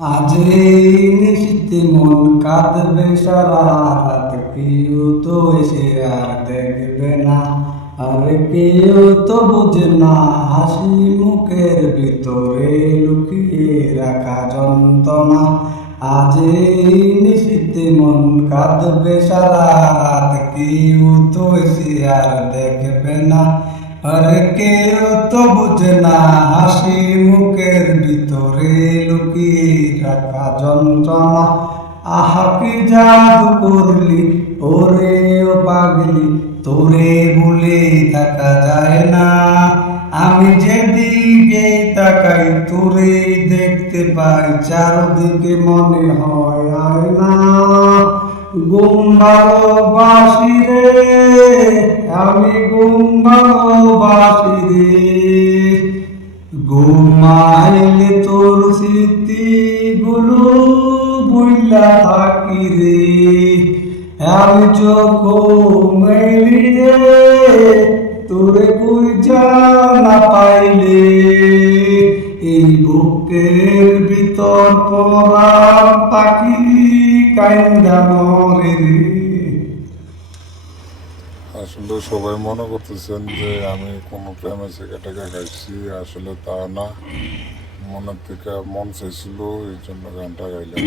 আজ নিশিতে মন কাঁদবে সারা কেউ তো এসে আর দেখবে না। আর কেউ তো বুঝে না, হাসি মুখের ভিতরে লুকিয়ে রাখা যন্ত্রণা। আজ নিশিতে মন কাঁদবে সারা রাত, কেউ তো এসে আর দেখবে না। আর কেউ তো বুঝে না, হাসি মুখের ভিতরে লুকিয়ে রাখা যন্ত্রণা। আহা, কি জাদু করলি? ওরে ও পাগলি, তোরে বলে থাকা যায় না। আমি যেদিকে তাকাই, তোরে দেখতে পাই, চারদিকে মনে হয় না গুম রে, আমি গুম রে। ঘুমাইলে তোর স্মৃতি গুলো বইলা থাকি রে। আমি চোখ মেলি রে, তোরে কই জানা পাইলে। এই বুকের ভিতর পরাণ পাখি কাইন্দা মরে রে। আসলে সবাই মনে করতেছেন যে আমি কোনো প্রেমে সিগারেটাকে খাইছি, আসলে তা না। মনের থেকে মন চাইছিল, এই জন্য গানটা গাইলাম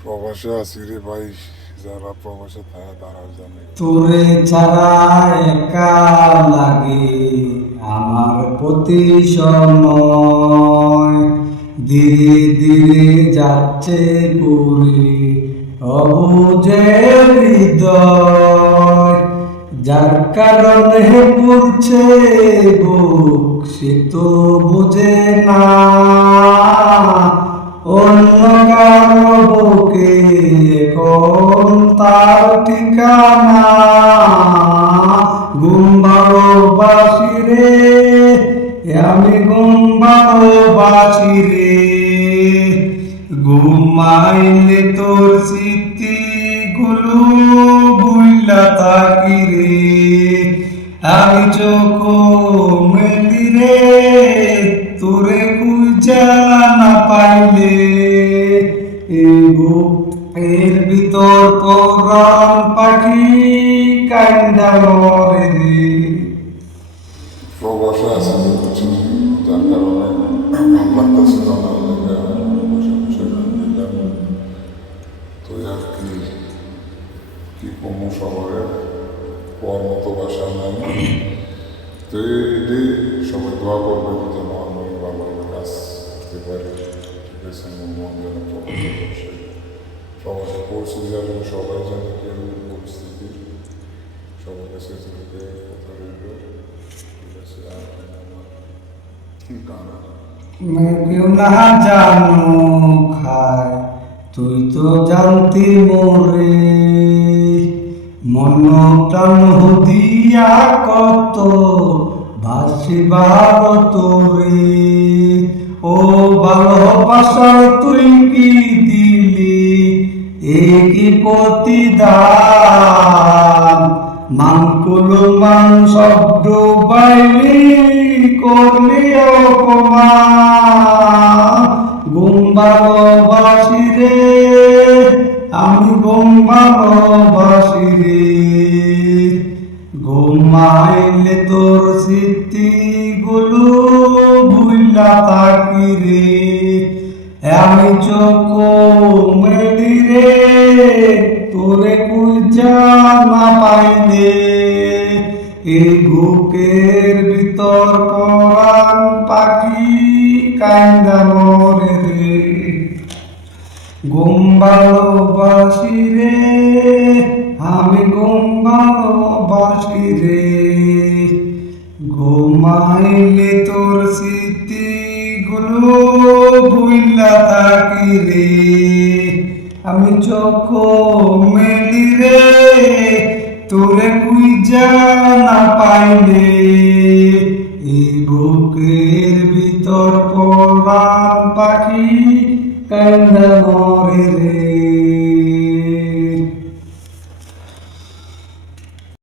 প্রবাসে আছি রে ভাই, যারা প্রবাসে থাকে তারা জানে। তোরে ছাড়া একা লাগে আমার প্রতি সময়। ধীরে ধীরে যাচ্ছে পুরি। অবুঝে হৃদয়, যার কারণে পড়ছে বুক, সে তো বুঝে না। অন্য কারও বুকে এখন তার ঠিকানা? গুম্বারো বাসি রে, আমি গুম্বারো বাসি রে। ঘুমাইলে তোর স্মৃতি গুলো বুইলা থাকি রে। আমি চোখ মেলি রে, তোরে খুঁজা না পাইলে। বুকের ভিতর পরাণ পাখি কান্দা মরে রে। প্রবাসে আছি যার কারণে আমার লাগতেছিল তো এটাই সবাই দোয়া করবেন যেন আমি ভালো কাজ করতে পারি ঠিক আছে আমার মন যেন প্রবাসে বসে প্রবাসে পরিস্থিতি আসলে সবাই জানে কি এমন পরিস্থিতি সবার কাছে থেকে কথা রইল ঠিক আছে আর আমার গান मैं क्यों ना जानू खाए তুই তো জানতি মোরে মন প্রাণ দিয়া কত ভাসিবার তোরে ও ভালোবাসার তুই কি দিলি? এ কি প্রতিদান? মানকুল মান শব্দ বাইলি করলি অপমান। গুম রে। আমি গুম ভালোবাসি রে ঘুমাইলে তোর স্মৃতি গুলো ভুইলা থাকি রে। আমি চোখ মেলি রে, তোরে কুইজা না পাইলে। ঘুম ভালোবাসি রে আমি ঘুম ভালোবাসি রে ঘুমাইলে তোর স্মৃতিগুলো ভুইলা থাকি রে আমি চোখ মেলি রে তোরে কুইজা না পাইলে। এই বুকের ভিতর পড়াম পাখি and the Lord he.